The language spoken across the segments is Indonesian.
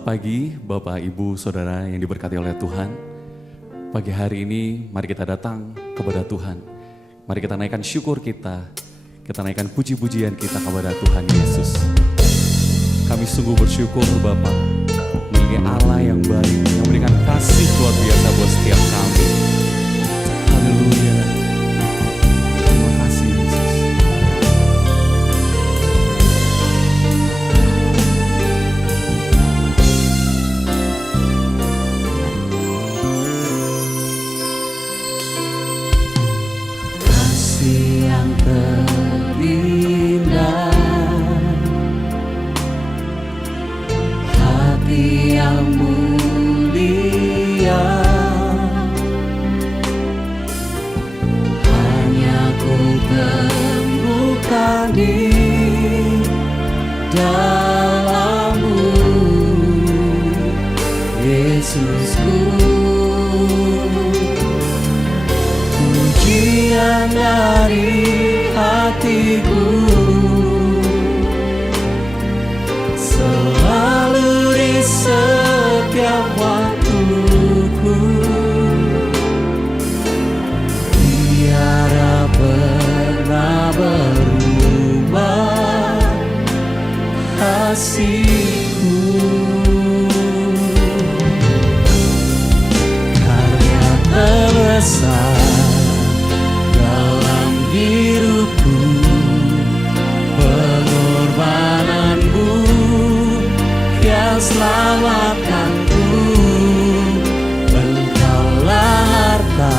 Pagi, Bapak, Ibu, Saudara yang diberkati oleh Tuhan. Pagi hari ini, mari kita datang kepada Tuhan. Mari kita naikkan syukur kita naikkan puji-pujian kita kepada Tuhan Yesus. Kami sungguh bersyukur Bapak, memiliki Allah yang baik, yang memberikan kasih luar biasa buat setiap kami. Haleluya. Terima kasih Yesus. Yang terindah, hati yang mulia, hanya ku temukan di dalam-Mu, Yesusku. Pujian dari hatiku selalu di setiap waktuku, tiada pernah berubah kasih-Ku. Karya terbesar dalam hidupku, pengorbanan-Mu yang selamatkanku. Engkaulah harta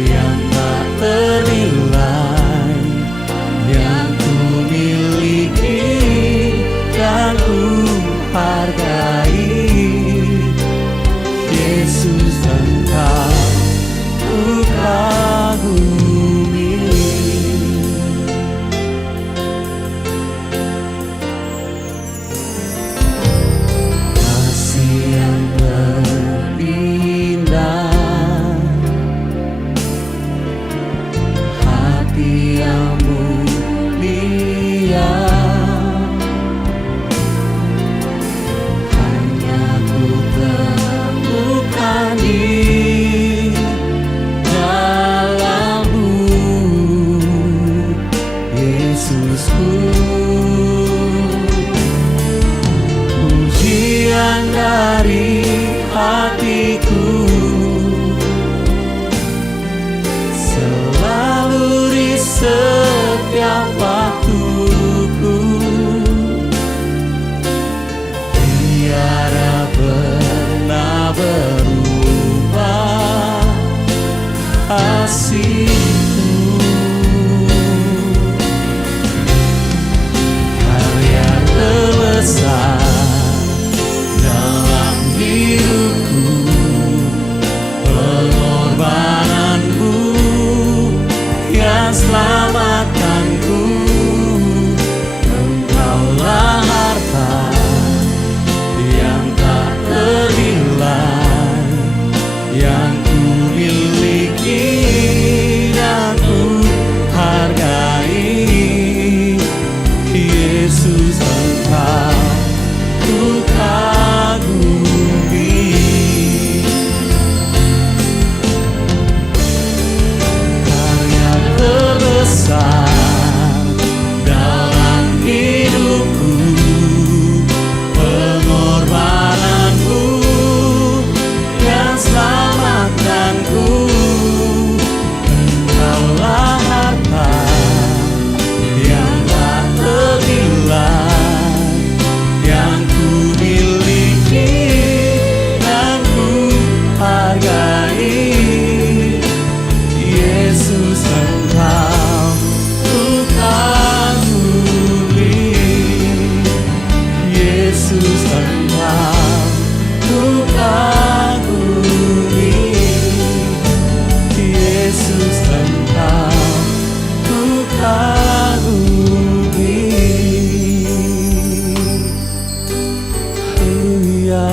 yang tak ternilai, yang ku miliki dan ku hargai. Yesus, Engkau ku kagumi. Kasih yang terindah, hati yang mulia, hanya ku temukan di Yesusku. Pujian dari hatiku selalu di setiap waktuku, tiada pernah berubah kasih-Ku. Terbesar dalam hidupku, pengorbanan-Mu yang selamatkanku. Engkaulah harta yang tak ternilai, yang ku miliki dan ku hargai. Yesus, Engkau ku kagumi. Karya terbesar dalam hidupku, pengorbanan-Mu yang selamatkanku. Engkaulah harta yang tak ternilai, yang ku miliki dan ku hargai. Yesus, Engkau ku kagumi. Yesus, Engkau ku kagumi. Yesus, Engkau ku kagumi. Haleluya.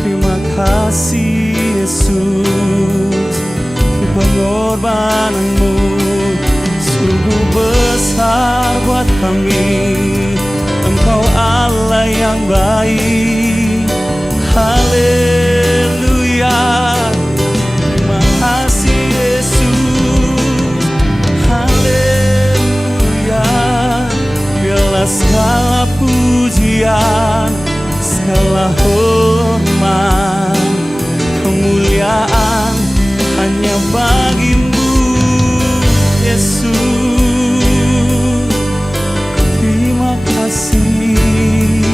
Terima kasih Yesus, pengorbanan-Mu sungguh besar buat kami. Engkau Allah yang baik. Haleluya, terima kasih Yesus. Haleluya, biarlah segala pujian, segala hormat, kemuliaan hanya bagimu Yesus. Terima kasih,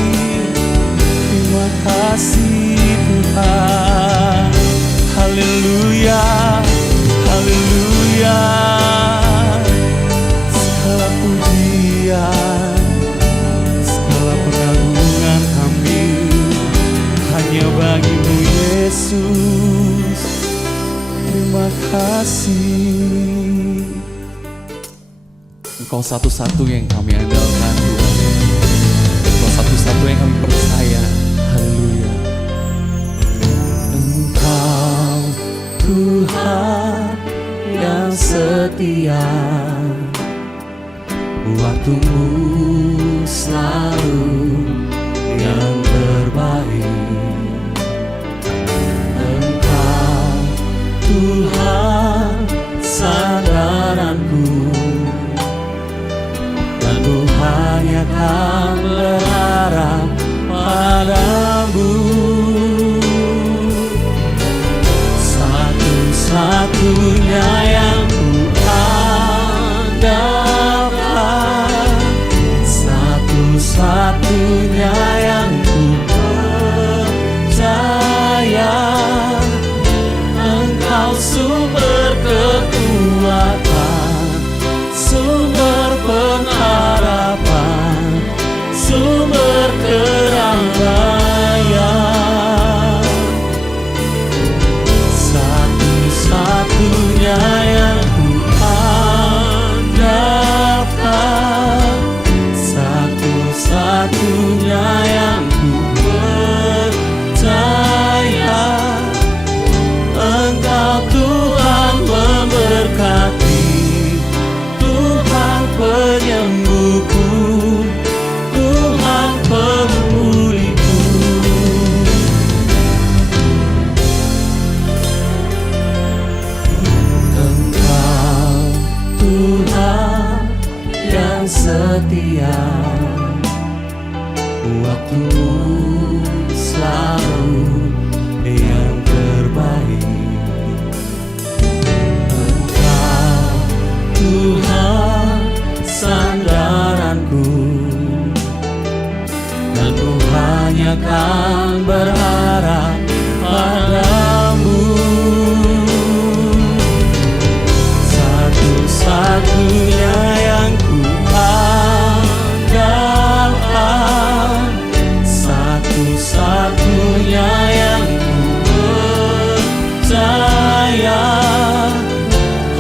terima kasih Tuhan. Haleluya, haleluya, segala pujian, segala pengagungan kami hanya bagimu Yesus. Terima kasih. Engkau satu-satu yang kami andalkan Tuhan. Engkau satu-satu yang kami percaya. Haleluya. Engkau Tuhan yang setia, waktumu selalu yang terbaik. Engkau Tuhan sandaranku, dan ku hanya akan berharap padamu. Satu-satunya yang ku andalkan, satu-satunya yang ku percaya. Engkau sumber kekuatan, sumber pengharapan, sumber kedamaian. Satu-satunya yang ku andalkan, satu-satunya yang ku percaya. Engkau Tuhan memberkati, Tuhan penyembuhku, Tuhan pemulihku. Engkau Tuhan yang setia, waktumu selalu yang terbaik. Engkau Tuhan sandaranku, dan ku hanya akan berharap padamu. Satu-satunya yang ku andalkan, satu-satunya yang ku percaya.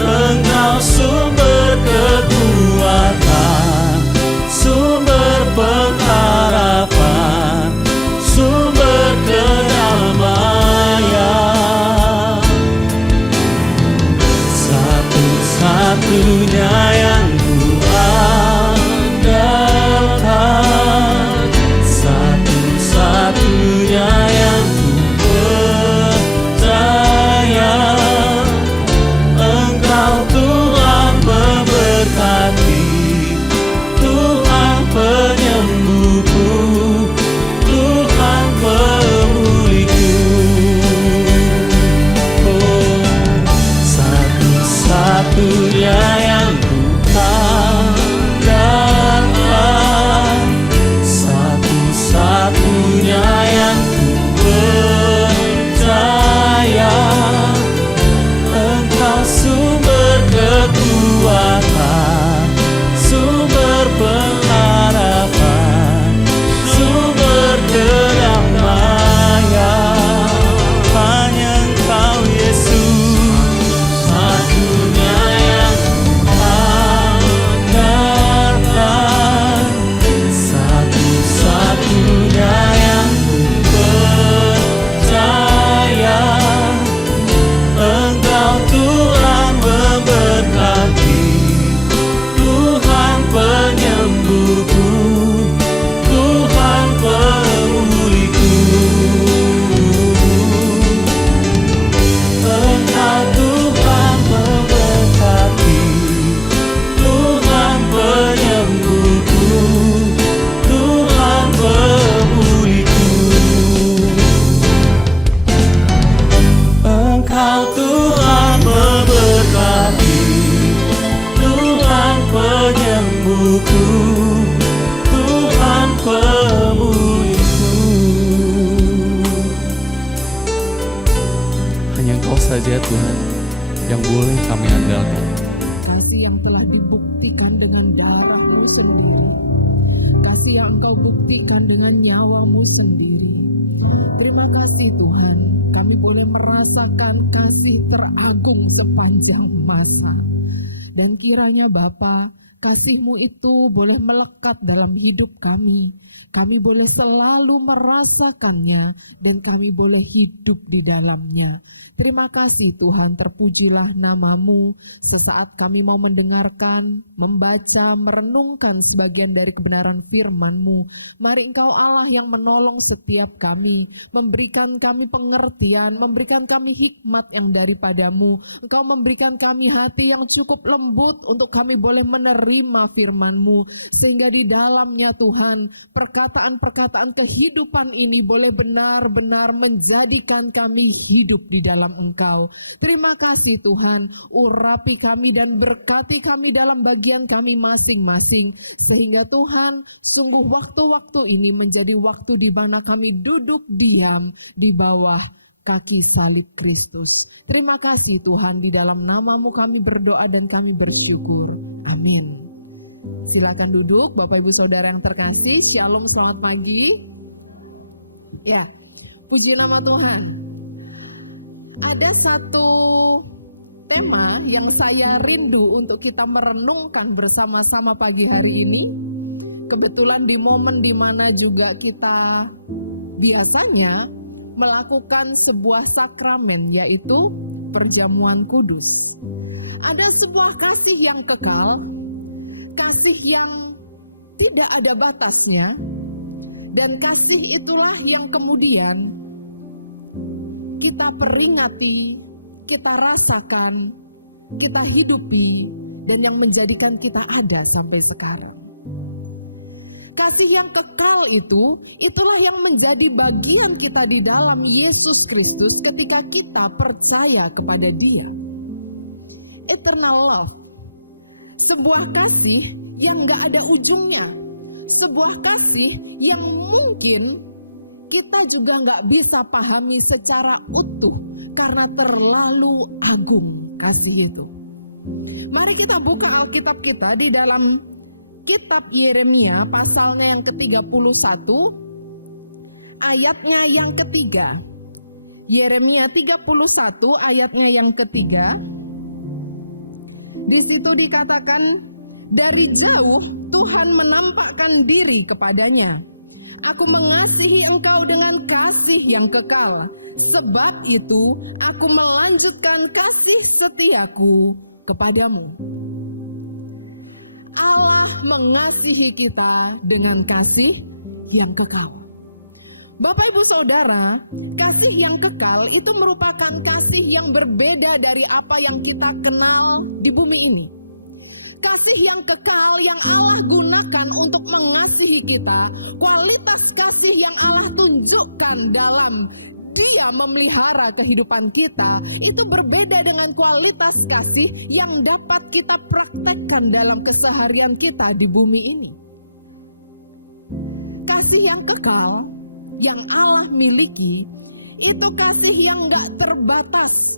Engkau sumber kekuatan, sumber pengharapan, sumber kedamaian. saja Tuhan yang boleh kami andalkan. Kasih yang telah dibuktikan dengan darah-Mu sendiri. Kasih yang Engkau buktikan dengan nyawa-Mu sendiri. Terima kasih Tuhan, kami boleh merasakan kasih teragung sepanjang masa. Dan kiranya Bapa, kasih-Mu itu boleh melekat dalam hidup kami. Kami boleh selalu merasakannya dan kami boleh hidup di dalamnya. Terima kasih Tuhan, terpujilah nama-Mu. Sesaat kami mau mendengarkan, membaca, merenungkan sebagian dari kebenaran firman-Mu. Mari Engkau Allah yang menolong setiap kami, memberikan kami pengertian, memberikan kami hikmat yang daripada-Mu. Engkau memberikan kami hati yang cukup lembut untuk kami boleh menerima firman-Mu. Sehingga di dalamnya Tuhan, perkataan-perkataan kehidupan ini boleh benar-benar menjadikan kami hidup di dalam Engkau. Terima kasih Tuhan, urapi kami dan berkati kami dalam bagian kami masing-masing. Sehingga Tuhan, sungguh waktu-waktu ini menjadi waktu di mana kami duduk diam di bawah kaki salib Kristus. Terima kasih Tuhan, di dalam nama-Mu kami berdoa dan kami bersyukur. Amin. Silakan duduk Bapak Ibu Saudara yang terkasih. Shalom, selamat pagi. Ya, puji nama Tuhan. Ada satu tema yang saya rindu untuk kita merenungkan bersama-sama pagi hari ini. Kebetulan di momen di mana juga kita biasanya melakukan sebuah sakramen, yaitu perjamuan kudus. Ada sebuah kasih yang kekal, kasih yang tidak ada batasnya, dan kasih itulah yang kemudian kita peringati, kita rasakan, kita hidupi, dan yang menjadikan kita ada sampai sekarang. Kasih yang kekal itu, itulah yang menjadi bagian kita di dalam Yesus Kristus ketika kita percaya kepada Dia. Eternal love, sebuah kasih yang gak ada ujungnya, sebuah kasih yang mungkin kita juga gak bisa pahami secara utuh karena terlalu agung kasih itu. Mari kita buka Alkitab kita di dalam kitab Yeremia pasalnya yang ke-31 ayatnya yang ketiga. Yeremia 31 ayatnya yang ketiga. Di situ dikatakan, dari jauh Tuhan menampakkan diri kepadanya. Aku mengasihi engkau dengan kasih yang kekal. Sebab itu aku melanjutkan kasih setiaku kepadamu. Allah mengasihi kita dengan kasih yang kekal. Bapak Ibu Saudara, kasih yang kekal itu merupakan kasih yang berbeda dari apa yang kita kenal di bumi ini. Kasih yang kekal yang Allah gunakan untuk mengasihi kita, kualitas kasih yang Allah tunjukkan dalam Dia memelihara kehidupan kita, itu berbeda dengan kualitas kasih yang dapat kita praktekkan dalam keseharian kita di bumi ini. Kasih yang kekal yang Allah miliki, itu kasih yang gak terbatas.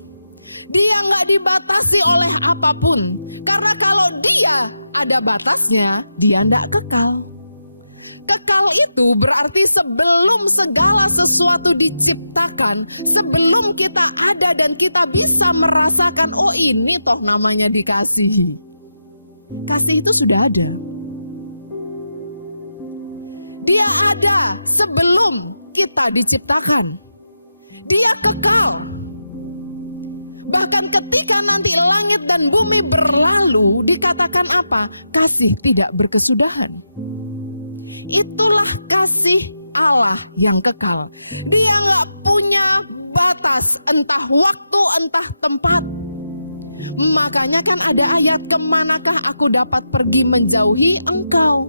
Dia gak dibatasi oleh apapun. Karena kalau dia ada batasnya, dia gak kekal. Kekal itu berarti sebelum segala sesuatu diciptakan, sebelum kita ada dan kita bisa merasakan, oh ini toh namanya dikasihi. Kasih itu sudah ada. Dia ada sebelum kita diciptakan. Dia kekal. Bahkan ketika nanti langit dan bumi berlalu, dikatakan apa? Kasih tidak berkesudahan. Itulah kasih Allah yang kekal. Dia gak punya batas, entah waktu, entah tempat. Makanya kan ada ayat, kemanakah aku dapat pergi menjauhi engkau?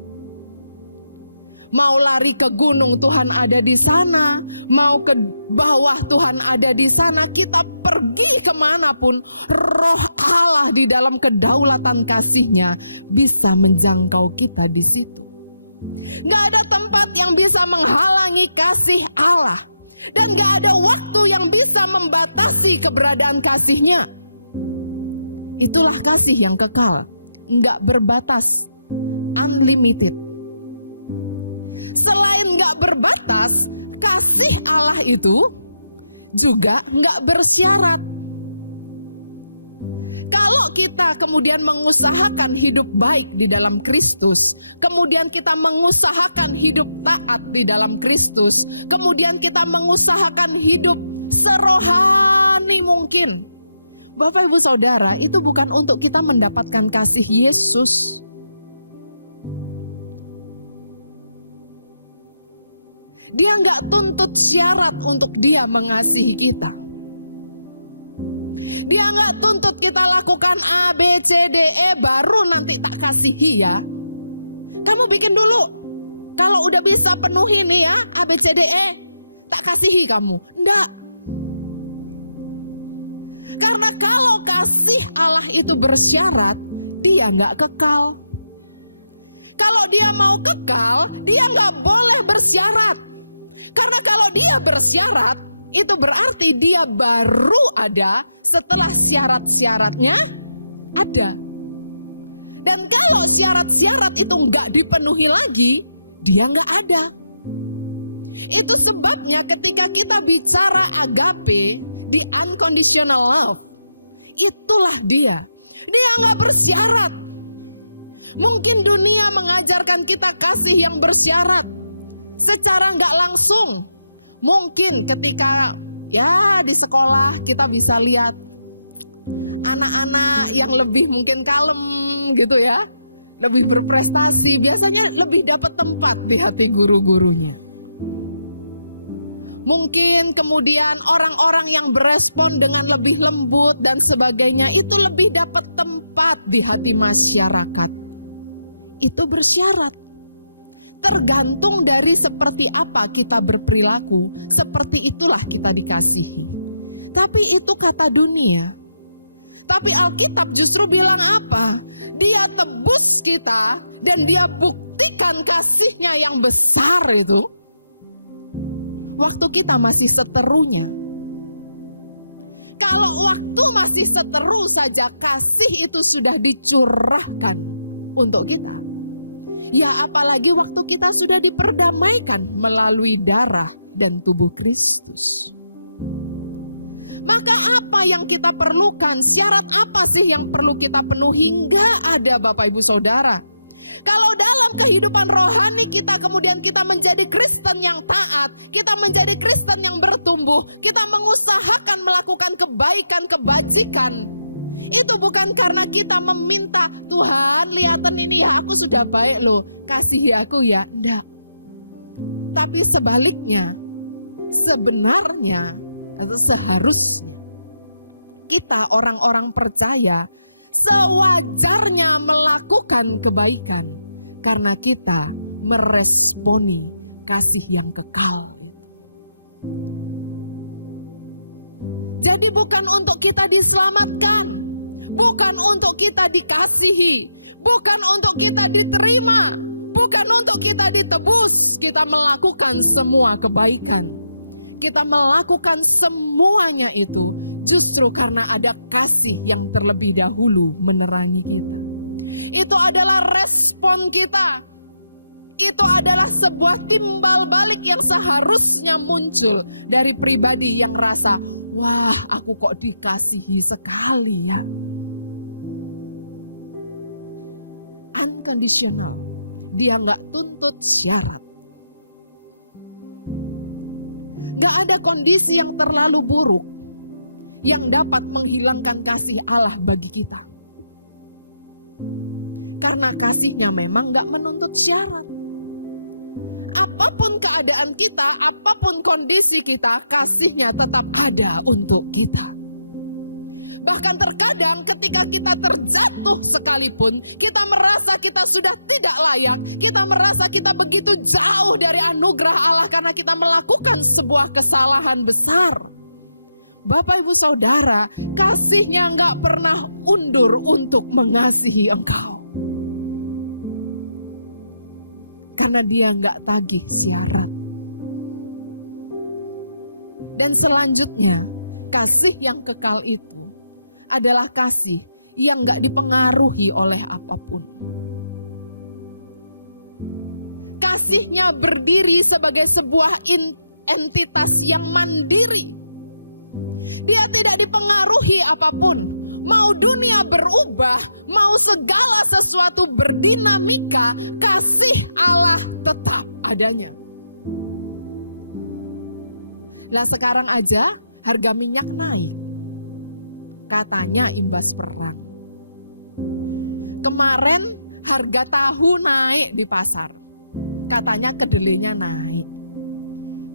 Mau lari ke gunung, Tuhan ada di sana. Mau ke bawah, Tuhan ada di sana. Kita pergi kemanapun, Roh Allah di dalam kedaulatan kasih-Nya bisa menjangkau kita di situ. Gak ada tempat yang bisa menghalangi kasih Allah. Dan gak ada waktu yang bisa membatasi keberadaan kasih-Nya. Itulah kasih yang kekal, gak berbatas, unlimited. Selain gak berbatas, kasih Allah itu juga gak bersyarat. Kalau kita kemudian mengusahakan hidup baik di dalam Kristus, kemudian kita mengusahakan hidup taat di dalam Kristus, kemudian kita mengusahakan hidup serohani mungkin, Bapak Ibu Saudara, itu bukan untuk kita mendapatkan kasih Yesus. Dia nggak tuntut syarat untuk dia mengasihi kita. Dia nggak tuntut kita lakukan A, B, C, D, E baru nanti tak kasihi ya. Kamu bikin dulu. Kalau udah bisa penuhi nih ya A, B, C, D, E, tak kasihi kamu. Enggak. Karena kalau kasih Allah itu bersyarat, dia nggak kekal. Kalau dia mau kekal, dia nggak boleh bersyarat. Karena kalau dia bersyarat, itu berarti dia baru ada setelah syarat-syaratnya ada. Dan kalau syarat-syarat itu nggak dipenuhi lagi, dia nggak ada. Itu sebabnya ketika kita bicara agape, di unconditional love, itulah dia. Dia nggak bersyarat. Mungkin dunia mengajarkan kita kasih yang bersyarat secara nggak langsung. Mungkin ketika ya di sekolah kita bisa lihat anak-anak yang lebih mungkin kalem gitu ya, lebih berprestasi, biasanya lebih dapat tempat di hati guru-gurunya. Mungkin kemudian orang-orang yang berespon dengan lebih lembut dan sebagainya itu lebih dapat tempat di hati masyarakat. Itu bersyarat. Tergantung dari seperti apa kita berperilaku, seperti itulah kita dikasihi. Tapi itu kata dunia. Tapi Alkitab justru bilang apa? Dia tebus kita dan dia buktikan kasih-Nya yang besar itu waktu kita masih seterunya. Kalau waktu masih seteru saja kasih itu sudah dicurahkan untuk kita, ya apalagi waktu kita sudah diperdamaikan melalui darah dan tubuh Kristus. Maka apa yang kita perlukan? Syarat apa sih yang perlu kita penuhi? Enggak ada Bapak Ibu Saudara. Kalau dalam kehidupan rohani kita kemudian kita menjadi Kristen yang taat, kita menjadi Kristen yang bertumbuh, kita mengusahakan melakukan kebaikan, kebajikan, itu bukan karena kita meminta, Tuhan lihatan ini ya aku sudah baik loh, kasihi aku ya. Enggak. Tapi sebaliknya, sebenarnya atau seharusnya kita orang-orang percaya sewajarnya melakukan kebaikan karena kita meresponi kasih yang kekal. Jadi bukan untuk kita diselamatkan, bukan untuk kita dikasihi, bukan untuk kita diterima, bukan untuk kita ditebus. Kita melakukan semua kebaikan, kita melakukan semuanya itu justru karena ada kasih yang terlebih dahulu menerangi kita. Itu adalah respon kita. Itu adalah sebuah timbal balik yang seharusnya muncul dari pribadi yang rasa, wah aku kok dikasihi sekali ya. Unconditional. Dia nggak tuntut syarat. Gak ada kondisi yang terlalu buruk yang dapat menghilangkan kasih Allah bagi kita. Karena kasih-Nya memang gak menuntut syarat. Apapun keadaan kita, apapun kondisi kita, kasih-Nya tetap ada untuk kita. Bahkan terkadang ketika kita terjatuh sekalipun, kita merasa kita sudah tidak layak, kita merasa kita begitu jauh dari anugerah Allah karena kita melakukan sebuah kesalahan besar. Bapak Ibu Saudara, kasih-Nya gak pernah undur untuk mengasihi engkau. Karena dia gak tagih syarat. Dan selanjutnya, kasih yang kekal itu adalah kasih yang gak dipengaruhi oleh apapun. Kasihnya berdiri sebagai sebuah entitas yang mandiri. Dia tidak dipengaruhi apapun. Mau dunia berubah, mau segala sesuatu berdinamika, kasih Allah tetap adanya. Lah sekarang aja harga minyak naik. Katanya imbas perang. Kemarin harga tahu naik di pasar. Katanya kedelainya naik.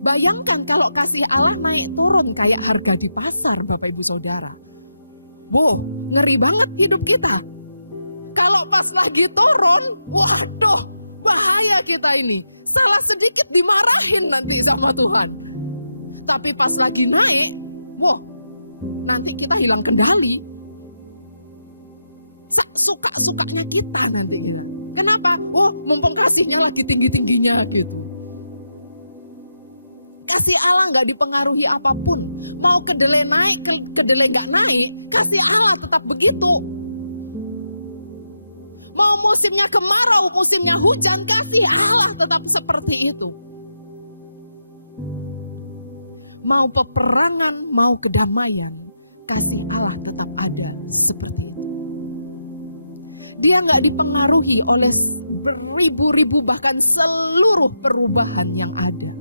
Bayangkan kalau kasih Allah naik turun kayak harga di pasar, Bapak Ibu Saudara. Wow, ngeri banget hidup kita. Kalau pas lagi turun, waduh, bahaya kita ini. Salah sedikit dimarahin nanti sama Tuhan. Tapi pas lagi naik, wah, nanti kita hilang kendali. Suka-sukanya kita nanti kita. Kenapa? Oh, mumpung kasihnya lagi tinggi-tingginya gitu. Kasih Allah gak dipengaruhi apapun. Mau kedelai naik, kedelai gak naik, kasih Allah tetap begitu. Mau musimnya kemarau, musimnya hujan, kasih Allah tetap seperti itu. Mau peperangan, mau kedamaian, kasih Allah tetap ada seperti itu. Dia gak dipengaruhi oleh beribu-ribu bahkan seluruh perubahan yang ada.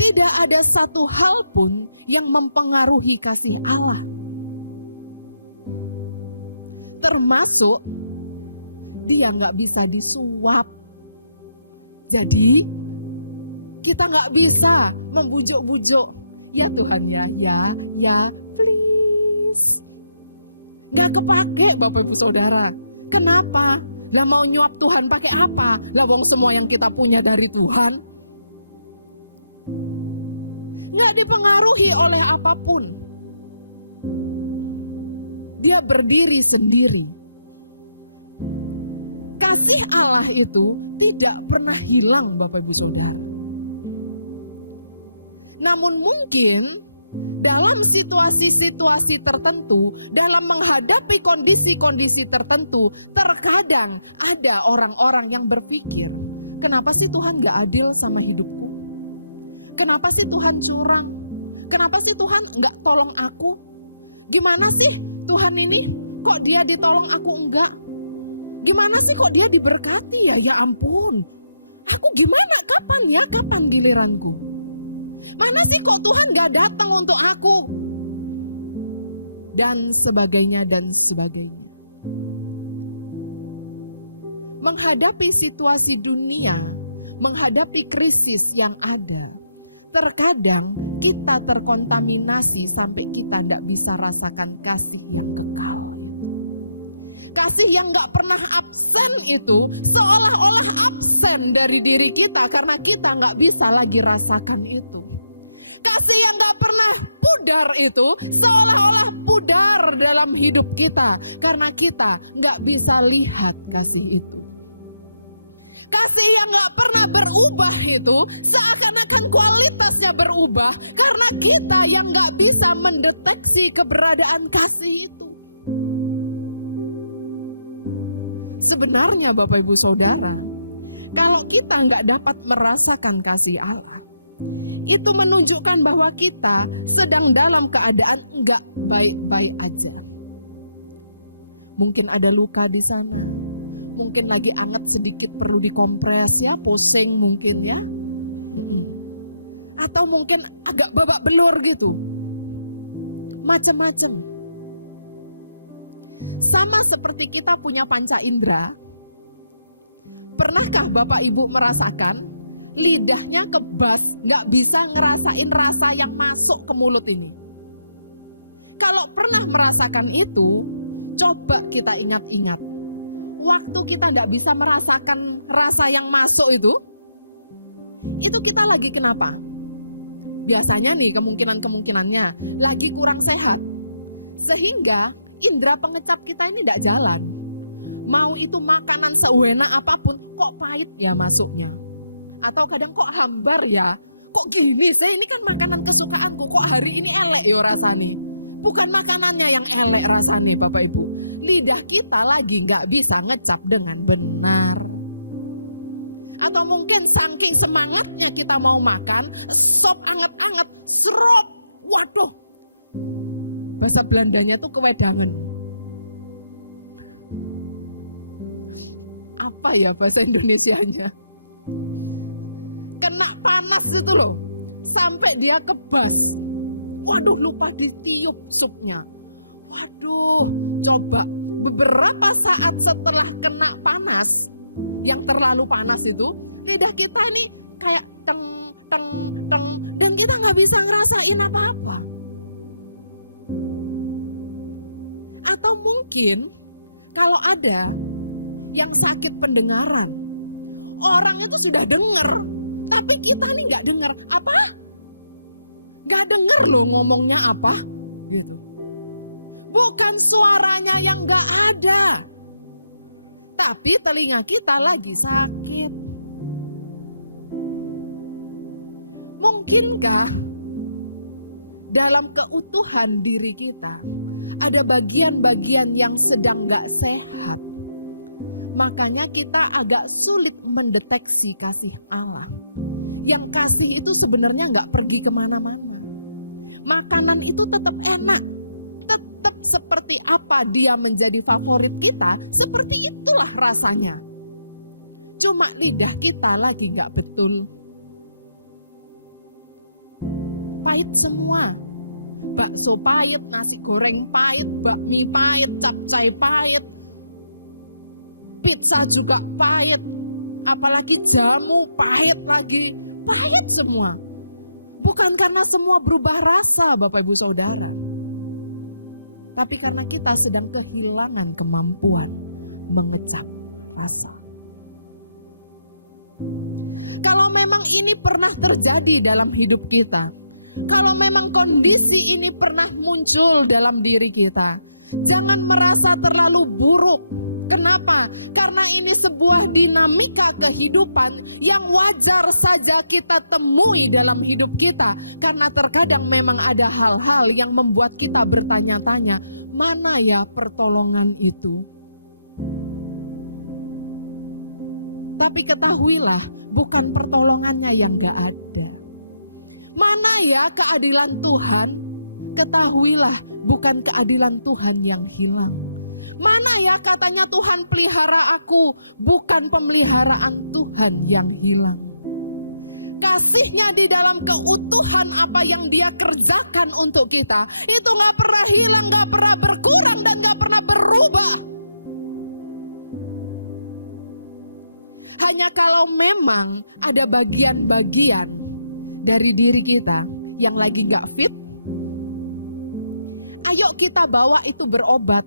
Tidak ada satu hal pun yang mempengaruhi kasih Allah. Termasuk dia gak bisa disuap. Jadi kita gak bisa membujuk-bujuk. Ya Tuhan ya please. Gak kepake Bapak Ibu Saudara. Kenapa? Lah mau nyuap Tuhan pakai apa? Lah wong semua yang kita punya dari Tuhan. Gak dipengaruhi oleh apapun. Dia berdiri sendiri. Kasih Allah itu tidak pernah hilang Bapak Ibu Saudara. Namun mungkin dalam situasi-situasi tertentu, dalam menghadapi kondisi-kondisi tertentu, terkadang ada orang-orang yang berpikir, kenapa sih Tuhan gak adil sama hidupku? Kenapa sih Tuhan curang? Kenapa sih Tuhan gak tolong aku? Gimana sih Tuhan ini? Kok dia ditolong aku enggak? Gimana sih kok dia diberkati ya? Ya ampun. Aku gimana? Kapan ya? Kapan giliranku? Mana sih kok Tuhan gak datang untuk aku? Dan sebagainya dan sebagainya. Menghadapi situasi dunia, menghadapi krisis yang ada, terkadang kita terkontaminasi sampai kita tidak bisa rasakan kasih yang kekal. Kasih yang gak pernah absen itu seolah-olah absen dari diri kita karena kita gak bisa lagi rasakan itu. Kasih yang gak pernah pudar itu seolah-olah pudar dalam hidup kita karena kita gak bisa lihat kasih itu. Kasih yang gak pernah berubah itu seakan-akan kualitasnya berubah karena kita yang gak bisa mendeteksi keberadaan kasih itu. Sebenarnya Bapak Ibu Saudara, kalau kita gak dapat merasakan kasih Allah, itu menunjukkan bahwa kita sedang dalam keadaan gak baik-baik aja. Mungkin ada luka di sana. Mungkin lagi anget sedikit perlu dikompres ya, pusing mungkin ya. Atau mungkin agak babak belur gitu. Macam-macam. Sama seperti kita punya panca indera. Pernahkah Bapak Ibu merasakan lidahnya kebas, gak bisa ngerasain rasa yang masuk ke mulut ini? Kalau pernah merasakan itu, coba kita ingat-ingat. Waktu kita gak bisa merasakan rasa yang masuk itu kita lagi kenapa? Biasanya nih kemungkinannya lagi kurang sehat. Sehingga indera pengecap kita ini gak jalan. Mau itu makanan seuenak apapun, kok pahit ya masuknya. Atau kadang kok hambar ya, kok gini sih, ini kan makanan kesukaanku, kok hari ini elek yo rasanya. Bukan makanannya yang elek rasanya Bapak Ibu, lidah kita lagi gak bisa ngecap dengan benar. Atau mungkin saking semangatnya kita mau makan, sop anget-anget, serop, waduh. Bahasa Belandanya tuh kewedangan. Apa ya bahasa Indonesianya? Kena panas itu loh, sampai dia kebas. Waduh, lupa ditiup supnya. Waduh, coba beberapa saat setelah kena panas, yang terlalu panas itu, lidah kita nih kayak teng, teng, teng, dan kita nggak bisa ngerasain apa-apa. Atau mungkin kalau ada yang sakit pendengaran, orang itu sudah dengar, tapi kita nih nggak dengar apa? Nggak dengar loh ngomongnya apa, gitu. Bukan suaranya yang nggak ada, tapi telinga kita lagi sakit. Mungkinkah dalam keutuhan diri kita ada bagian-bagian yang sedang gak sehat? Makanya kita agak sulit mendeteksi kasih Allah. Yang kasih itu sebenarnya gak pergi kemana-mana. Makanan itu tetap enak, tetap seperti apa dia menjadi favorit kita, seperti itulah rasanya. Cuma lidah kita lagi gak betul. Pahit semua. Bakso pahit, nasi goreng pahit, bakmi pahit, capcay pahit, pizza juga pahit, apalagi jamu pahit lagi, pahit semua. Bukan karena semua berubah rasa Bapak Ibu Saudara, tapi karena kita sedang kehilangan kemampuan mengecap rasa. Kalau memang ini pernah terjadi dalam hidup kita, kalau memang kondisi ini pernah muncul dalam diri kita, jangan merasa terlalu buruk. Kenapa? Karena ini sebuah dinamika kehidupan yang wajar saja kita temui dalam hidup kita. Karena terkadang memang ada hal-hal yang membuat kita bertanya-tanya, mana ya pertolongan itu? Tapi ketahuilah, bukan pertolongannya yang gak ada. Mana ya keadilan Tuhan? Ketahuilah, bukan keadilan Tuhan yang hilang. Mana ya katanya Tuhan pelihara aku, bukan pemeliharaan Tuhan yang hilang. Kasihnya di dalam keutuhan apa yang Dia kerjakan untuk kita, itu gak pernah hilang, gak pernah berkurang, dan gak pernah berubah. Hanya kalau memang ada bagian-bagian dari diri kita yang lagi gak fit, ayo kita bawa itu berobat.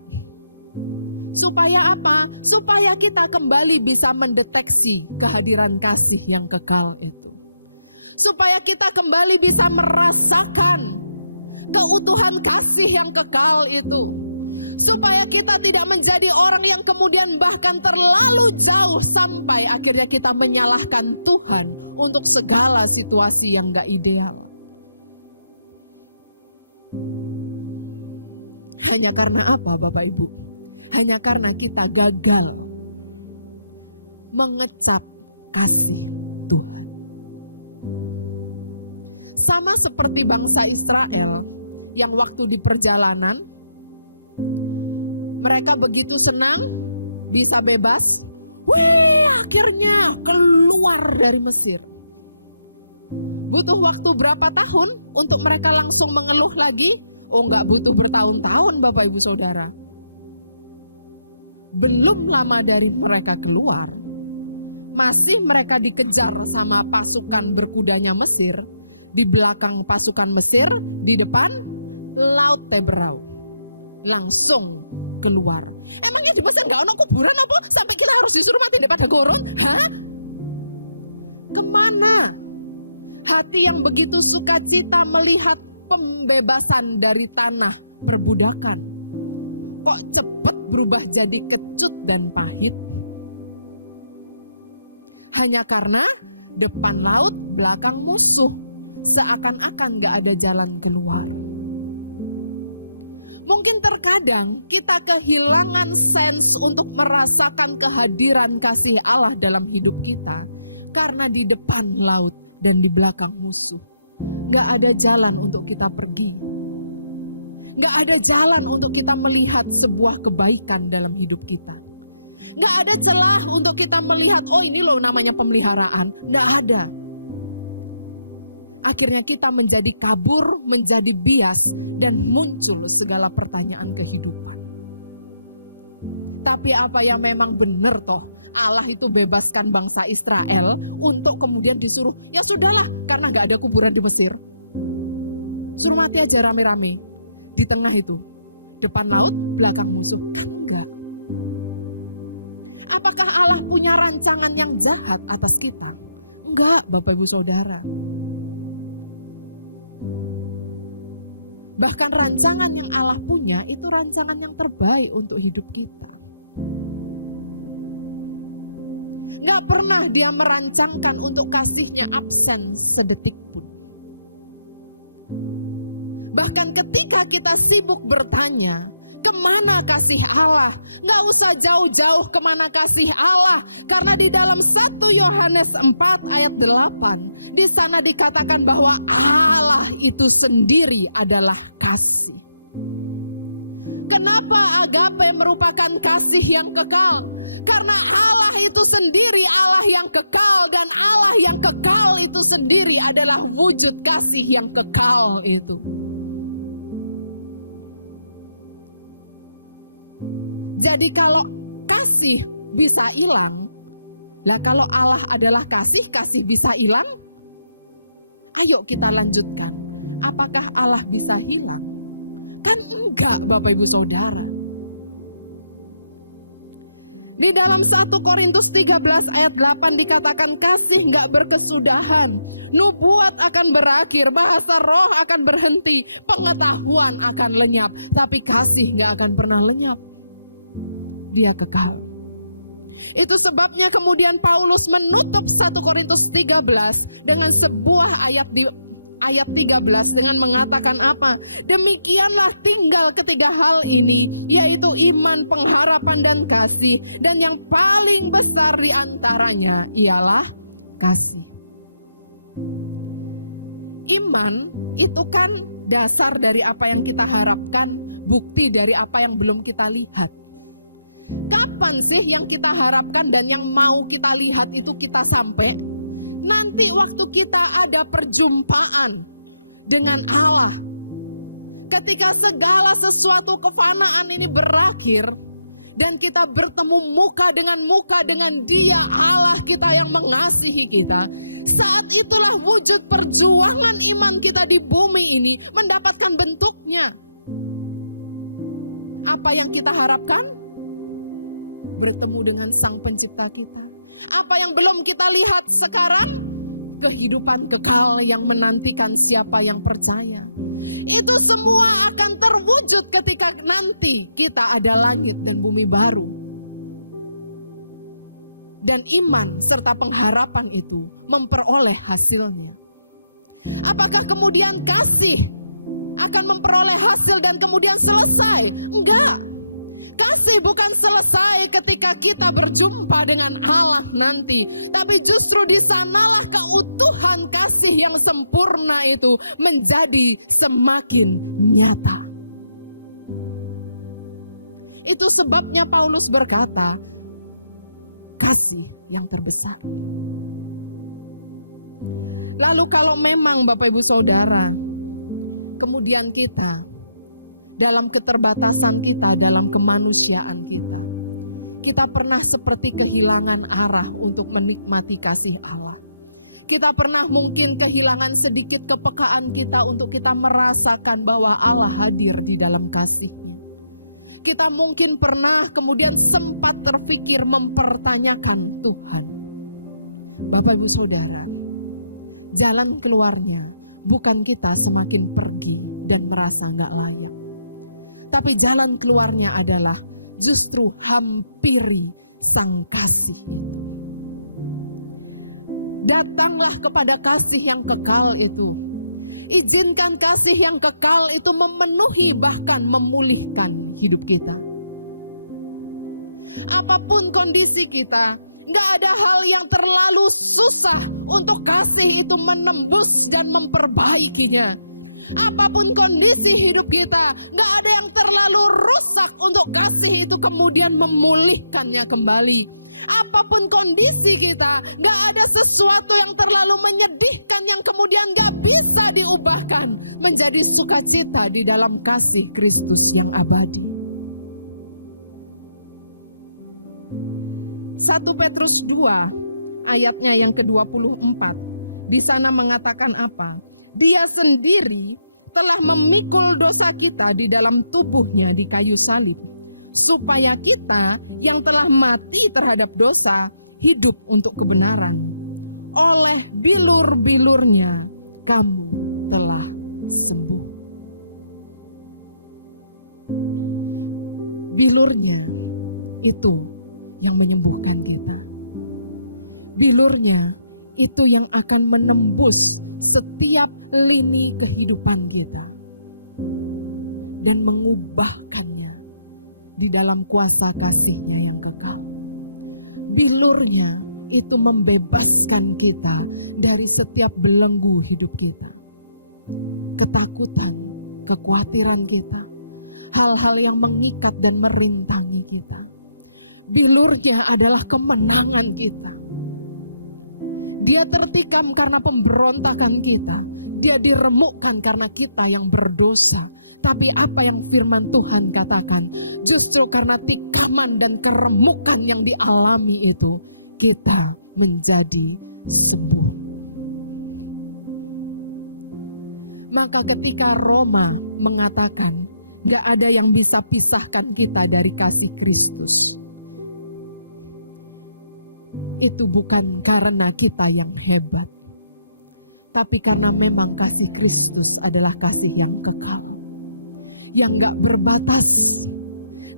Supaya apa? Supaya kita kembali bisa mendeteksi kehadiran kasih yang kekal itu. Supaya kita kembali bisa merasakan keutuhan kasih yang kekal itu. Supaya kita tidak menjadi orang yang kemudian bahkan terlalu jauh sampai akhirnya kita menyalahkan Tuhan untuk segala situasi yang gak ideal. Hanya karena apa Bapak Ibu? Hanya karena kita gagal mengecap kasih Tuhan. Sama seperti bangsa Israel yang waktu di perjalanan, mereka begitu senang bisa bebas. Wih, akhirnya keluar dari Mesir. Butuh waktu berapa tahun untuk mereka langsung mengeluh lagi? Oh, enggak butuh bertahun-tahun Bapak Ibu Saudara. Belum lama dari mereka keluar, masih mereka dikejar sama pasukan berkudanya Mesir. Di belakang pasukan Mesir, di depan Laut Teberau. Langsung keluar. Emangnya di Mesir enggak ada kuburan apa? Sampai kita harus disuruh mati daripada gurun? Hah? Kemana? Hati yang begitu sukacita melihat pembebasan dari tanah perbudakan, kok cepat berubah jadi kecut dan pahit? Hanya karena Depan laut, belakang musuh. Seakan-akan gak ada jalan keluar. Mungkin terkadang kita kehilangan sense untuk merasakan kehadiran kasih Allah dalam hidup kita. Karena di depan laut dan di belakang musuh. Gak ada jalan untuk kita pergi. Gak ada jalan untuk kita melihat sebuah kebaikan dalam hidup kita. Gak ada celah untuk kita melihat, oh ini loh namanya pemeliharaan. Gak ada. Akhirnya kita menjadi kabur, menjadi bias, dan muncul segala pertanyaan kehidupan. Tapi apa yang memang benar toh? Allah itu bebaskan bangsa Israel untuk kemudian disuruh, ya sudahlah karena gak ada kuburan di Mesir. Suruh mati aja rame-rame. Di tengah itu, depan laut, belakang musuh. Kan enggak. Apakah Allah punya rancangan yang jahat atas kita? Enggak, Bapak Ibu Saudara. Bahkan rancangan yang Allah punya itu rancangan yang terbaik untuk hidup kita. Gak pernah dia merancangkan untuk kasihnya absen sedetik pun. Bahkan ketika kita sibuk bertanya, kemana kasih Allah? Gak usah jauh-jauh kemana kasih Allah. Karena di dalam 1 Yohanes 4 ayat 8, di sana dikatakan bahwa Allah itu sendiri adalah kasih. Kenapa agape merupakan kasih yang kekal? Karena Allah itu sendiri Allah yang kekal. Dan Allah yang kekal itu sendiri adalah wujud kasih yang kekal itu. Jadi kalau kasih bisa hilang, lah kalau Allah adalah kasih, kasih bisa hilang? Ayo kita lanjutkan. Apakah Allah bisa hilang? Kan enggak, Bapak Ibu Saudara. Di dalam 1 Korintus 13 ayat 8 dikatakan kasih enggak berkesudahan. Nubuat akan berakhir, bahasa roh akan berhenti, pengetahuan akan lenyap. Tapi kasih enggak akan pernah lenyap. Dia kekal. Itu sebabnya kemudian Paulus menutup 1 Korintus 13 dengan sebuah ayat di ayat 13 dengan mengatakan apa? Demikianlah tinggal ketiga hal ini, yaitu iman, pengharapan, dan kasih. Dan yang paling besar di antaranya ialah kasih. Iman itu kan dasar dari apa yang kita harapkan, bukti dari apa yang belum kita lihat. Kapan sih yang kita harapkan dan yang mau kita lihat itu kita sampai? Nanti waktu kita ada perjumpaan dengan Allah. Ketika segala sesuatu kefanaan ini berakhir dan kita bertemu muka dengan Dia, Allah kita yang mengasihi kita. Saat itulah wujud perjuangan iman kita di bumi ini mendapatkan bentuknya. Apa yang kita harapkan? Bertemu dengan Sang Pencipta kita. Apa yang belum kita lihat sekarang? Kehidupan kekal yang menantikan siapa yang percaya. Itu semua akan terwujud ketika nanti kita ada langit dan bumi baru. Dan iman serta pengharapan itu memperoleh hasilnya. Apakah kemudian kasih akan memperoleh hasil dan kemudian selesai? Enggak. Kasih bukan selesai ketika kita berjumpa dengan Allah nanti. Tapi justru di sanalah keutuhan kasih yang sempurna itu menjadi semakin nyata. Itu sebabnya Paulus berkata, kasih yang terbesar. Lalu kalau memang Bapak Ibu Saudara, kemudian kita dalam keterbatasan kita, dalam kemanusiaan kita pernah seperti kehilangan arah untuk menikmati kasih Allah. Kita pernah mungkin kehilangan sedikit kepekaan kita untuk kita merasakan bahwa Allah hadir di dalam kasih-Nya. Kita mungkin pernah kemudian sempat terpikir mempertanyakan Tuhan. Bapak Ibu Saudara, jalan keluarnya bukan kita semakin pergi dan merasa gak layak. Tapi jalan keluarnya adalah justru hampiri Sang kasih. Datanglah kepada kasih yang kekal itu. Izinkan kasih yang kekal itu memenuhi bahkan memulihkan hidup kita. Apapun kondisi kita, gak ada hal yang terlalu susah untuk kasih itu menembus dan memperbaikinya. Apapun kondisi hidup kita, gak ada yang terlalu rusak untuk kasih itu kemudian memulihkannya kembali. Apapun kondisi kita, gak ada sesuatu yang terlalu menyedihkan yang kemudian gak bisa diubahkan menjadi sukacita di dalam kasih Kristus yang abadi. 1 Petrus 2 ayatnya yang ke-24, di sana mengatakan apa? Dia sendiri telah memikul dosa kita di dalam tubuhnya di kayu salib, supaya kita yang telah mati terhadap dosa hidup untuk kebenaran. Oleh bilur-bilurnya kamu telah sembuh. Bilurnya itu yang menyembuhkan kita. Bilurnya itu yang akan menembus setiap lini kehidupan kita dan mengubahkannya di dalam kuasa kasih-Nya yang kekal. Bilurnya itu membebaskan kita dari setiap belenggu hidup kita. Ketakutan, kekhawatiran kita, hal-hal yang mengikat dan merintangi kita. Bilurnya adalah kemenangan kita. Dia tertikam karena pemberontakan kita. Dia diremukkan karena kita yang berdosa. Tapi apa yang firman Tuhan katakan? Justru karena tikaman dan keremukan yang dialami itu, kita menjadi sembuh. Maka ketika Roma mengatakan, gak ada yang bisa pisahkan kita dari kasih Kristus, itu bukan karena kita yang hebat, tapi karena memang kasih Kristus adalah kasih yang kekal, yang gak berbatas,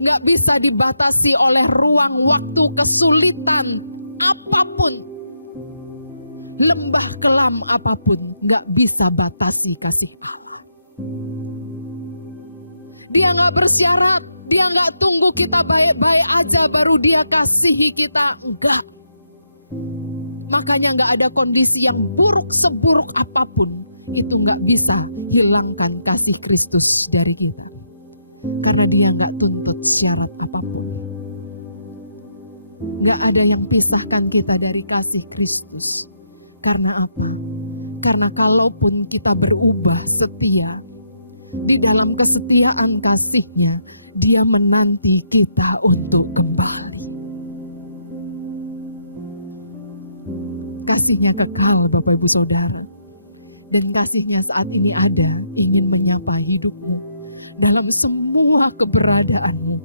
gak bisa dibatasi oleh ruang, waktu, kesulitan apapun, lembah kelam apapun, gak bisa batasi kasih Allah. Dia gak bersyarat, dia gak tunggu kita baik-baik aja baru dia kasihi kita, enggak. Makanya gak ada kondisi yang buruk seburuk apapun, itu gak bisa hilangkan kasih Kristus dari kita. Karena dia gak tuntut syarat apapun. Gak ada yang pisahkan kita dari kasih Kristus. Karena apa? Karena kalaupun kita berubah setia, di dalam kesetiaan kasih-Nya, dia menanti kita untuk kembali. Kasih-Nya kekal Bapak Ibu Saudara. Dan kasih-Nya saat ini ada, ingin menyapa hidupmu. Dalam semua keberadaanmu,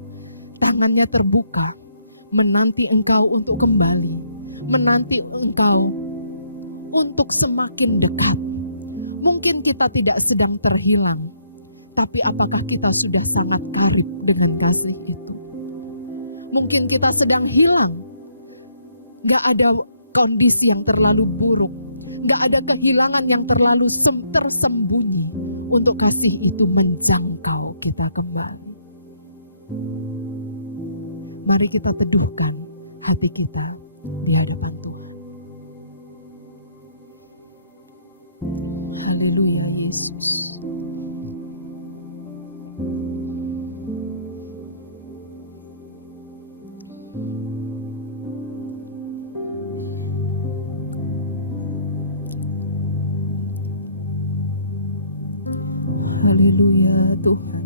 tangannya terbuka, menanti engkau untuk kembali, menanti engkau untuk semakin dekat. Mungkin kita tidak sedang terhilang, tapi apakah kita sudah sangat karib dengan kasih itu? Mungkin kita sedang hilang, gak ada kondisi yang terlalu buruk, gak ada kehilangan yang terlalu tersembunyi untuk kasih itu menjangkau kita kembali. Mari kita teduhkan hati kita di hadapan Tuhan. Haleluya Yesus. Haleluya Tuhan.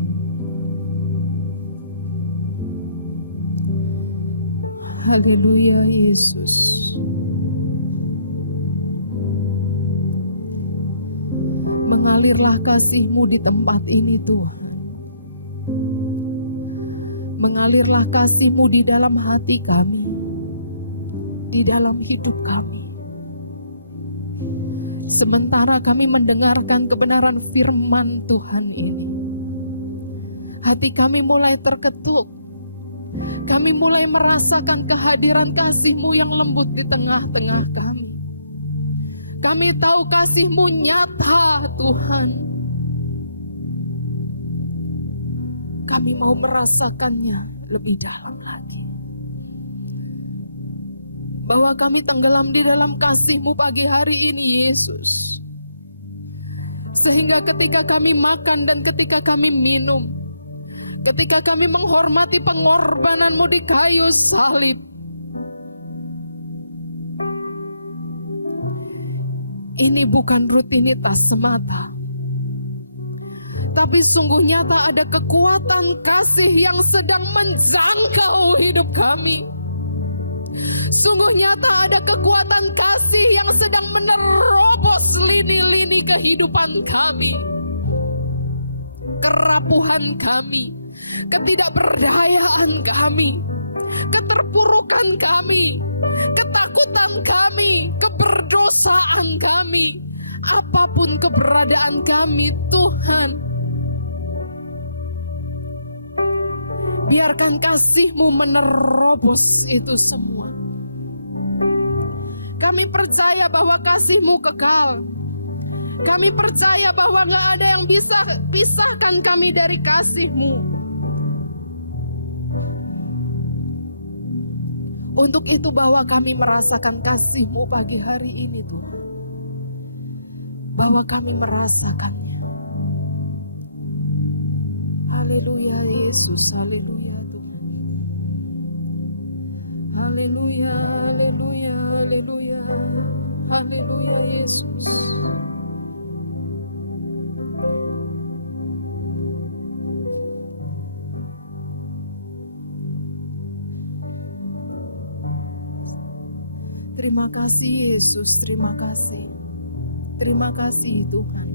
Haleluya Yesus. Mengalirlah kasih-Mu di tempat ini Tuhan. Mengalirlah kasih-Mu di dalam hati kami, di dalam hidup kami. Sementara kami mendengarkan kebenaran firman Tuhan ini, hati kami mulai terketuk. Kami mulai merasakan kehadiran kasih-Mu yang lembut di tengah-tengah kami. Kami tahu kasih-Mu nyata, Tuhan. Kami mau merasakannya lebih dalam lagi. Bahwa kami tenggelam di dalam kasih-Mu pagi hari ini, Yesus. Sehingga ketika kami makan dan ketika kami minum, ketika kami menghormati pengorbanan-Mu di kayu salib, ini bukan rutinitas semata, tapi sungguh nyata ada kekuatan kasih yang sedang menjangkau hidup kami. Sungguh nyata ada kekuatan kasih yang sedang menerobos lini-lini kehidupan kami. Kerapuhan kami, ketidakberdayaan kami, keterpurukan kami, ketakutan kami, keberdosaan kami, apapun keberadaan kami, Tuhan, biarkan kasih-Mu menerobos itu semua. Kami percaya bahwa kasih-Mu kekal. Kami percaya bahwa gak ada yang bisa pisahkan kami dari kasih-Mu. Untuk itu bahwa kami merasakan kasih-Mu pagi hari ini, Tuhan. Bahwa kami merasakannya. Haleluya Yesus, haleluya Tuhan. Haleluya, haleluya, haleluya. Haleluya Yesus. Terima kasih Yesus, terima kasih. Terima kasih Tuhan.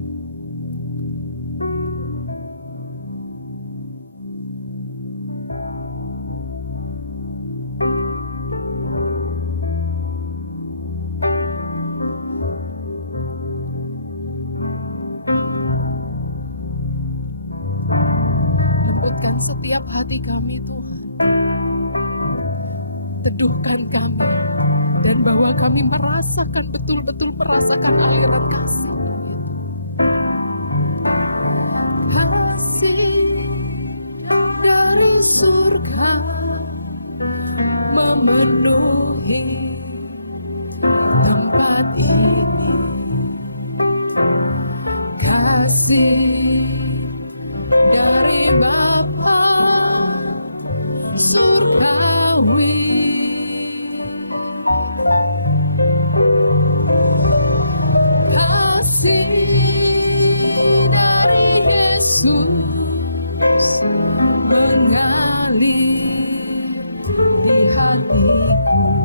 Lembutkan setiap hati kami Tuhan. Teduhkan kami. Dan bahwa kami merasakan, betul-betul merasakan aliran kasih. Kasih dari surga memenuhi tempat ini. Kasih dari Bapa surgawi. Mengalir di hatiku.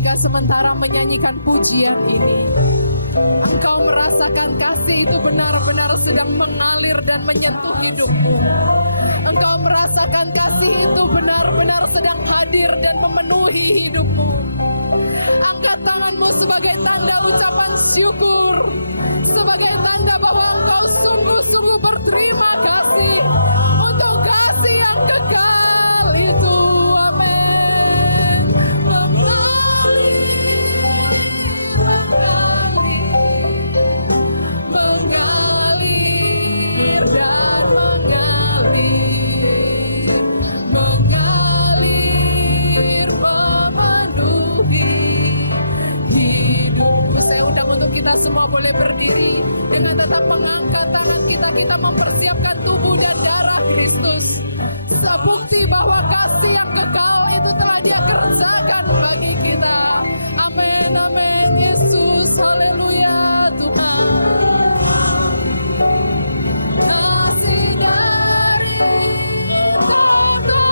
ketika sementara menyanyikan pujian ini, engkau merasakan kasih itu benar-benar sedang mengalir dan menyentuh hidupmu. Engkau merasakan kasih itu benar-benar sedang hadir dan memenuhi hidupmu. Angkat tanganmu sebagai tanda ucapan syukur, sebagai tanda bahwa engkau sungguh-sungguh berterima kasih untuk kasih yang kekal itu. Amin. Mengalir dan mengalir, memenuhi hidupku. Saya undang untuk kita semua boleh berdiri dengan tetap mengangkat tangan kita. Kita mempersiapkan tubuh dan darah Kristus. Sebukti bahwa kasih yang kekal itu telah Dia kerjakan bagi kita. Amin, amin. Yesus, haleluya Tuhan. Kasih dari Tata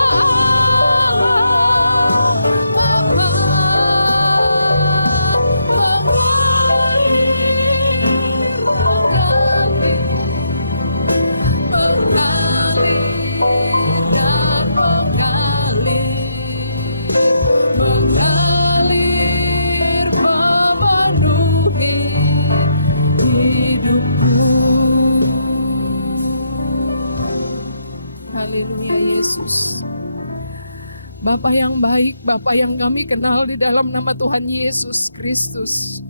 Haleluya Yesus. Bapa yang baik, Bapa yang kami kenal di dalam nama Tuhan Yesus Kristus.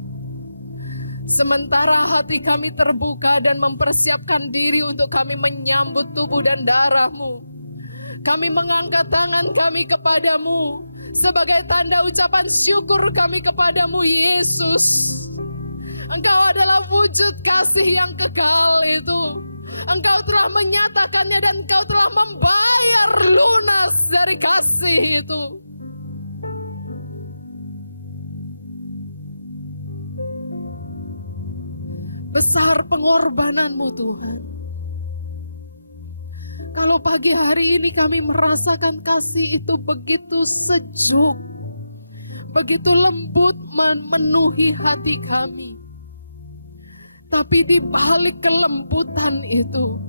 Sementara hati kami terbuka dan mempersiapkan diri untuk kami menyambut tubuh dan darah-Mu, kami mengangkat tangan kami kepadamu sebagai tanda ucapan syukur kami kepadamu Yesus. Engkau adalah wujud kasih yang kekal itu. Engkau telah menyatakannya dan Engkau telah membayar lunas dari kasih itu. Besar pengorbananmu Tuhan. Kalau pagi hari ini kami merasakan kasih itu begitu sejuk, begitu lembut memenuhi hati kami. Tapi di balik kelembutan itu,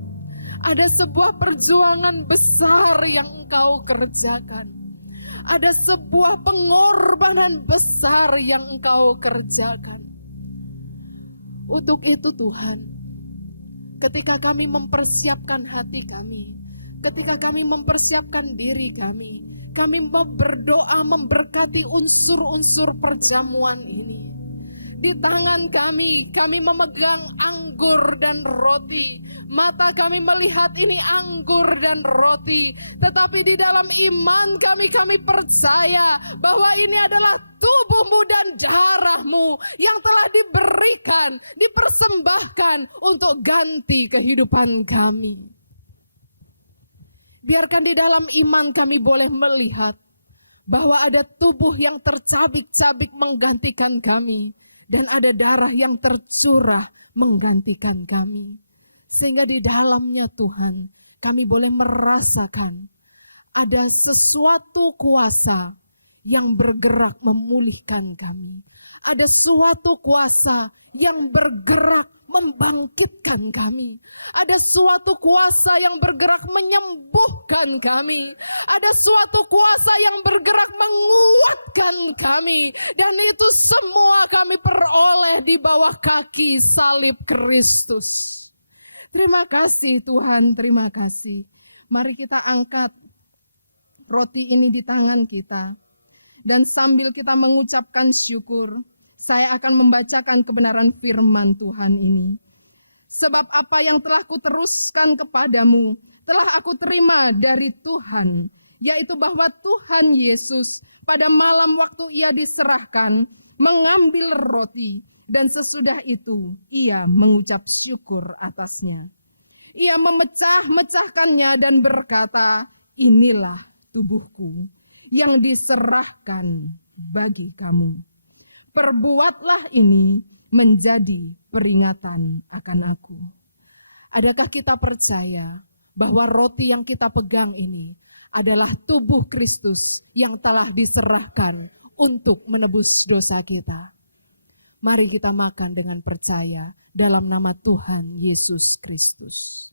ada sebuah perjuangan besar yang Engkau kerjakan. Ada sebuah pengorbanan besar yang Engkau kerjakan. Untuk itu Tuhan, ketika kami mempersiapkan hati kami, ketika kami mempersiapkan diri kami berdoa memberkati unsur-unsur perjamuan ini. Di tangan kami memegang anggur dan roti. Mata kami melihat ini anggur dan roti. Tetapi di dalam iman kami percaya bahwa ini adalah tubuh-Mu dan darah-Mu yang telah diberikan, dipersembahkan untuk ganti kehidupan kami. Biarkan di dalam iman kami boleh melihat bahwa ada tubuh yang tercabik-cabik menggantikan kami. Dan ada darah yang tercurah menggantikan kami. Sehingga di dalamnya Tuhan, kami boleh merasakan ada sesuatu kuasa yang bergerak memulihkan kami. Ada suatu kuasa yang bergerak membangkitkan kami. Ada suatu kuasa yang bergerak menyembuhkan kami. Ada suatu kuasa yang bergerak menguatkan kami. Dan itu semua kami peroleh di bawah kaki salib Kristus. Terima kasih Tuhan, terima kasih. Mari kita angkat roti ini di tangan kita. Dan sambil kita mengucapkan syukur, saya akan membacakan kebenaran firman Tuhan ini. Sebab apa yang telah kuteruskan kepadamu, telah aku terima dari Tuhan, yaitu bahwa Tuhan Yesus pada malam waktu Ia diserahkan, mengambil roti, dan sesudah itu Ia mengucap syukur atasnya. Ia memecah-mecahkannya dan berkata, inilah tubuhku yang diserahkan bagi kamu. Perbuatlah ini menjadi peringatan akan aku. Adakah kita percaya bahwa roti yang kita pegang ini adalah tubuh Kristus yang telah diserahkan untuk menebus dosa kita. Mari kita makan dengan percaya dalam nama Tuhan Yesus Kristus.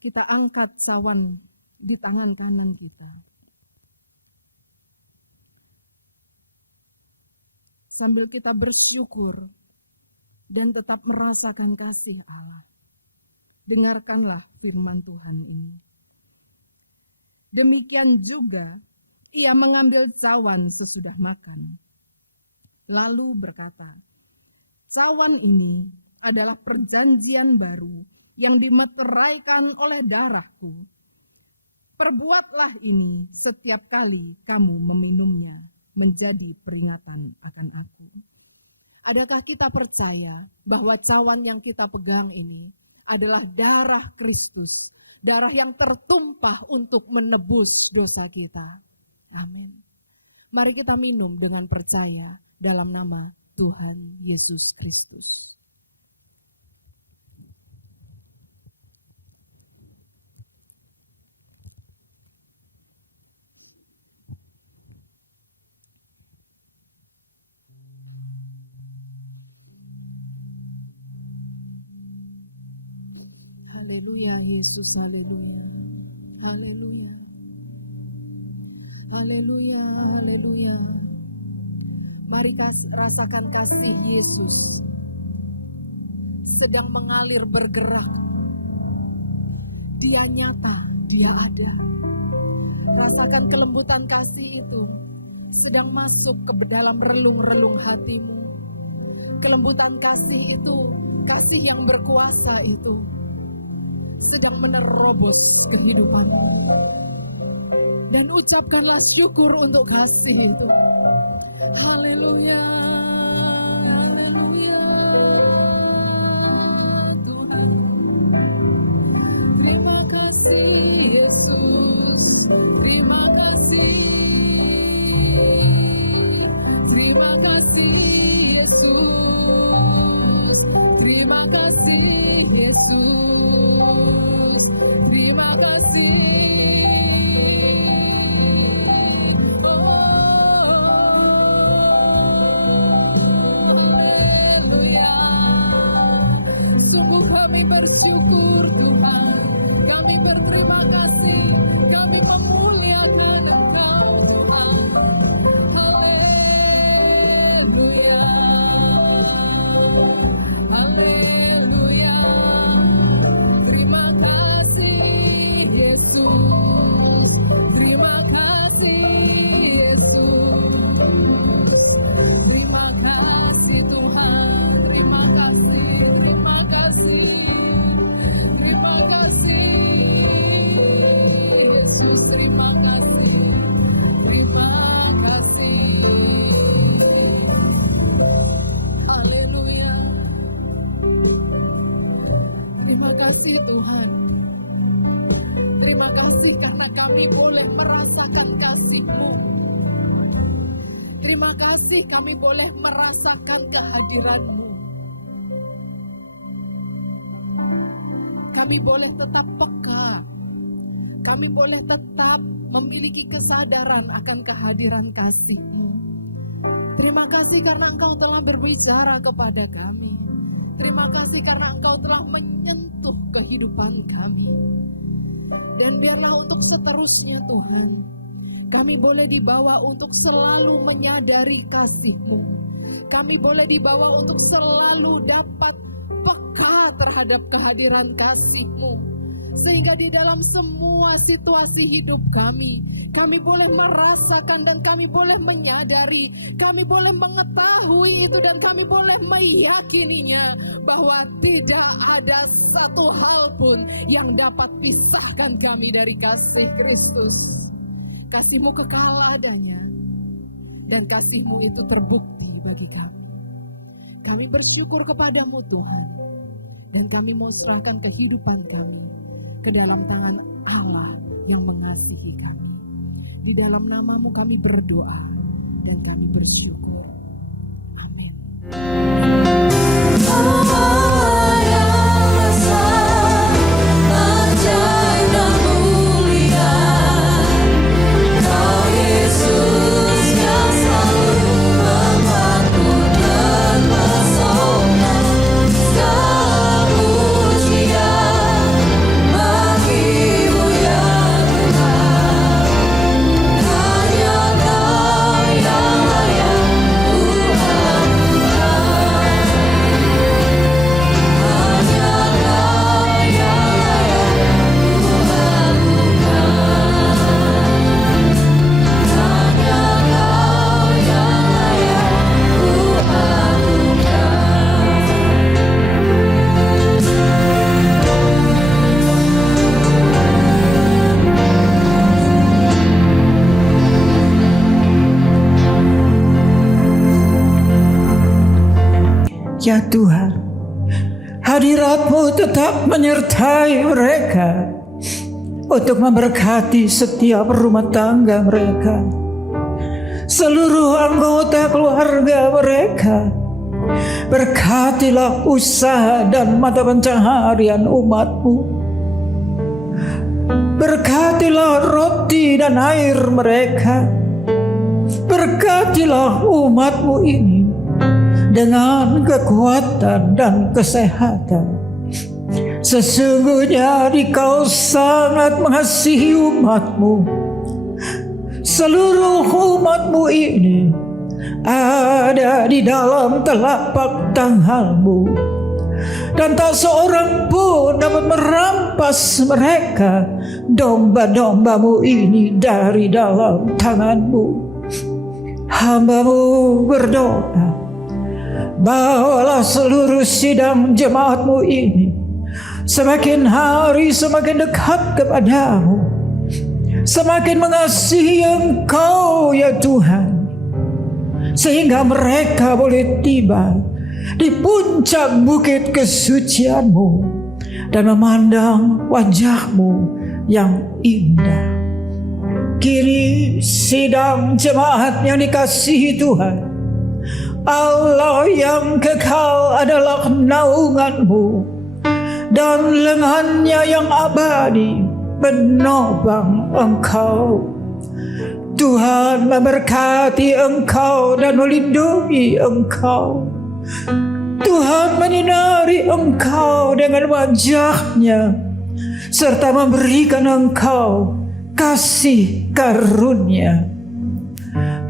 Kita angkat cawan di tangan kanan kita. Sambil kita bersyukur dan tetap merasakan kasih Allah. Dengarkanlah firman Tuhan ini. Demikian juga ia mengambil cawan sesudah makan. Lalu berkata, cawan ini adalah perjanjian baru yang dimeteraikan oleh darahku. Perbuatlah ini setiap kali kamu meminumnya menjadi peringatan akan aku. Adakah kita percaya bahwa cawan yang kita pegang ini adalah darah Kristus, darah yang tertumpah untuk menebus dosa kita? Amin. Mari kita minum dengan percaya dalam nama Tuhan Yesus Kristus. Haleluya Yesus, haleluya. Haleluya. Haleluya, haleluya. Mari rasakan kasih Yesus sedang mengalir bergerak. Dia nyata, dia ada. Rasakan kelembutan kasih itu sedang masuk ke dalam relung-relung hatimu. Kelembutan kasih itu, kasih yang berkuasa itu sedang menerobos kehidupanmu. Dan ucapkanlah syukur untuk kasih itu. Haleluya, haleluya. Tuhan, terima kasih Yesus, terima kasih. Terima kasih Yesus, terima kasih Yesus, terima kasih. Kami bersyukur Tuhan, kami berterima kasih, kami memuliakan Engkau Tuhan. Haleluya, haleluya. Terima kasih Yesus, terima kasih Yesus, terima kasih Tuhan, terima kasih, terima kasih. Terima kasih Yesus, terima kasih, terima kasih. Haleluya. Terima kasih Tuhan. Terima kasih karena kami boleh merasakan kasih-Mu. Terima kasih kami boleh merasakan kehadiran-Mu. Kami boleh tetap peka. Kami boleh tetap memiliki kesadaran akan kehadiran kasih-Mu. Terima kasih karena Engkau telah berbicara kepada kami. Terima kasih karena Engkau telah menyentuh kehidupan kami. Dan biarlah untuk seterusnya Tuhan, kami boleh dibawa untuk selalu menyadari kasih-Mu. Kami boleh dibawa untuk selalu dapat peka terhadap kehadiran kasih-Mu. Sehingga di dalam semua situasi hidup kami boleh merasakan dan kami boleh menyadari, kami boleh mengetahui itu dan kami boleh meyakininya bahwa tidak ada satu hal pun yang dapat pisahkan kami dari kasih Kristus. Kasih-Mu kekal adanya dan kasih-Mu itu terbukti bagi kami. Kami bersyukur kepadamu Tuhan, dan kami mau serahkan kehidupan kami ke dalam tangan Allah yang mengasihi kami. Di dalam nama-Mu kami berdoa dan kami bersyukur. Amin. ya Tuhan, hadirat-Mu tetap menyertai mereka untuk memberkati setiap rumah tangga mereka, seluruh anggota keluarga mereka. Berkatilah usaha dan mata pencaharian umat-Mu. Berkatilah roti dan air mereka. Berkatilah umat-Mu ini dengan kekuatan dan kesehatan. Sesungguhnya Dikau sangat mengasihi umat-Mu. Seluruh umat-Mu ini ada di dalam telapak tangan-Mu, dan tak seorang pun dapat merampas mereka, domba-domba-Mu ini, dari dalam tangan-Mu. Hamba-Mu berdoa, bawalah seluruh sidang jemaat-Mu ini semakin hari semakin dekat kepada-Mu, semakin mengasihi Engkau ya Tuhan, sehingga mereka boleh tiba di puncak bukit kesucian-Mu dan memandang wajah-Mu yang indah. Kini sidang jemaat yang dikasihi Tuhan, Allah yang kekal adalah naungan-Mu, dan lengannya yang abadi menopang Engkau. Tuhan memberkati Engkau dan melindungi Engkau. Tuhan menyinari Engkau dengan wajah-Nya, serta memberikan Engkau kasih karunia.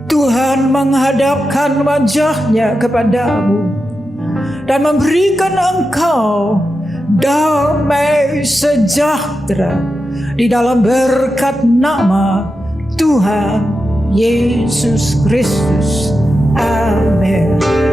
Tuhan menghadapkan wajah-Nya kepadamu dan memberikan Engkau damai sejahtera di dalam berkat nama Tuhan Yesus Kristus. Amin.